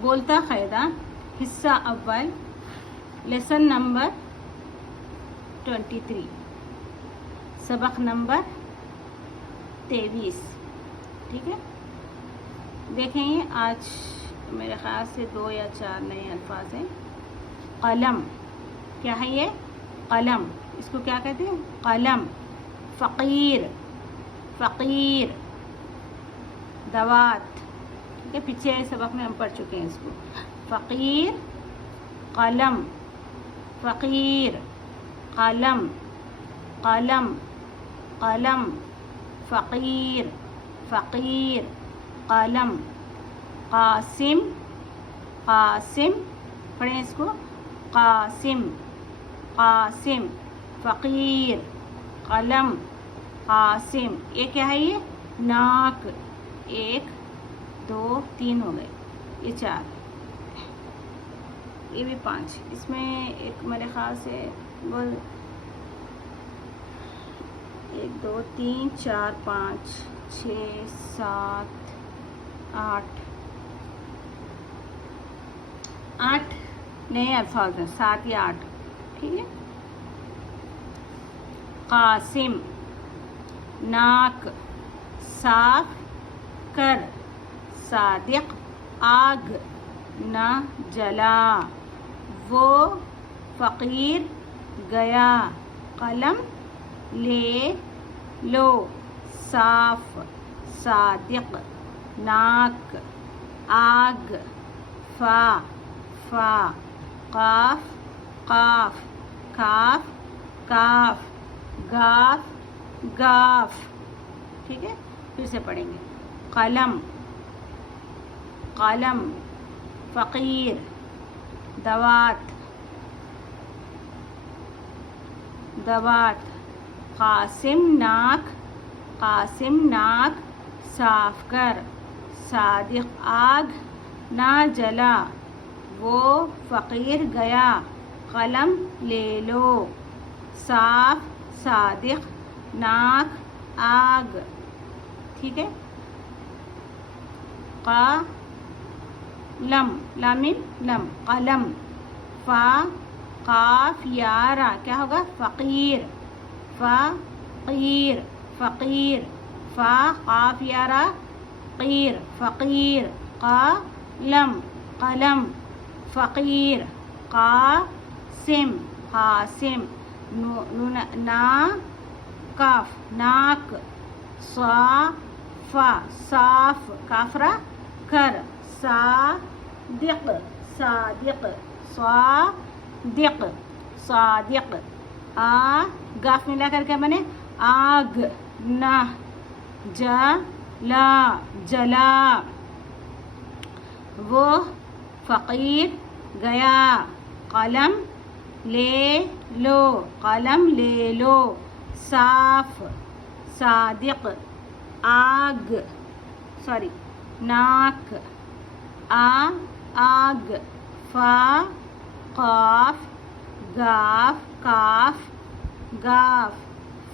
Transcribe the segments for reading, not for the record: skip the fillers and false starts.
بولتا قاعدہ حصہ اول لیسن نمبر 23 سبق نمبر 23. ٹھیک ہے, دیکھیں یہ آج میرے خیال سے 2 یا 4 نئے الفاظ ہیں. قلم, کیا ہے یہ؟ قلم. اس کو کیا کہتے ہیں؟ قلم. فقیر, فقیر. دوات, ٹھیک ہے, پیچھے سبق میں ہم پڑھ چکے ہیں اس کو. فقیر, قلم, فقیر, قلم, قلم, قلم. فقیر, فقیر, قلم. قاسم, قاسم. پڑھیں اس کو. قاسم, قاسم. فقیر, قلم, قاسم. یہ کیا ہے؟ یہ ناک. 1 2 3 ہو گئے, یہ 4, یہ بھی 5. اس میں ایک میرے خیال سے 1 2 3 4 5 6 7 8 نئے الفاظ ہیں, 7 یا 8. ٹھیک ہے. قاسم, ناک. صاف کر. صادق, آگ نہ جلا. وہ فقیر گیا. قلم لے لو. صاف, صادق, ناک, آگ. فا, فا. قاف, قاف. کاف, کاف. Golf, golf. ٹھیک ہے, پھر سے پڑھیں گے. قلم, قلم. فقیر, دوات, دوات. قاسم, ناک. قاسم, ناک. صاف کر. صادق, آگ نہ جلا. وہ فقیر گیا. قلم لے لو. صاف, صادق, ناک, آگ. ٹھیک ہے. قلم, لامیم لم. قلم. فا, قاف, یارا. کیا ہوگا؟ فقیر. فقیر, فقیر. فا, قاف, یارا, قیر. فقیر. قلم, قلم. فقیر. قاسم, قاسم. نا, کاف, ناک. صاف, صاف. کافرا, کر. صادق, صادق. صادق, صادق. گاف ملا کر کے بنے آگ نہ جلا, جلا. وہ فقیر گیا. قلم لے لو. قلم لے لو. صاف, صادق, آگ, ناک, آگ. فا, قاف, گاف, کاف, گاف.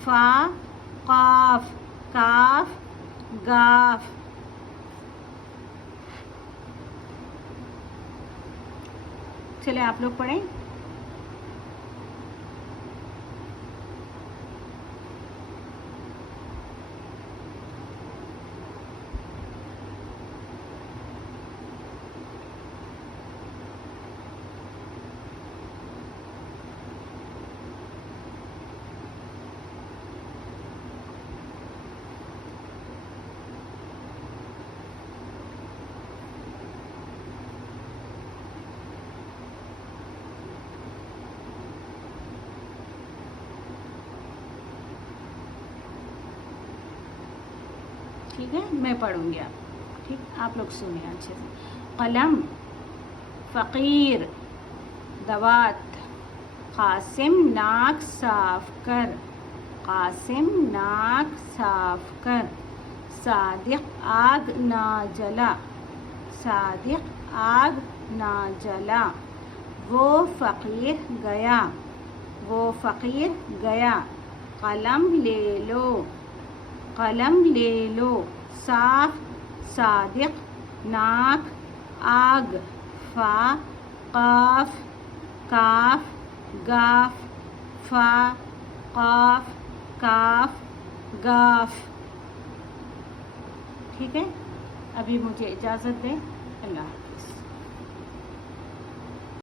فا, قاف, کاف, گاف. چلے آپ لوگ پڑھیں. ٹھیک ہے, میں پڑھوں گی. ٹھیک, آپ لوگ سنیں اچھے سے. قلم, فقیر, دوات. قاسم, ناک صاف کر. قاسم, ناک صاف کر. صادق, آگ نہ جلا. صادق, آگ نہ جلا. وہ فقیر گیا. وہ فقیر گیا. قلم لے لو. قلم لے لو. صاف, صادق, ناک, آگ، فا، قاف، کاف، گاف، فا، قاف، کاف، گاف. ٹھیک ہے، ابھی مجھے اجازت دیں. اللہ حافظ.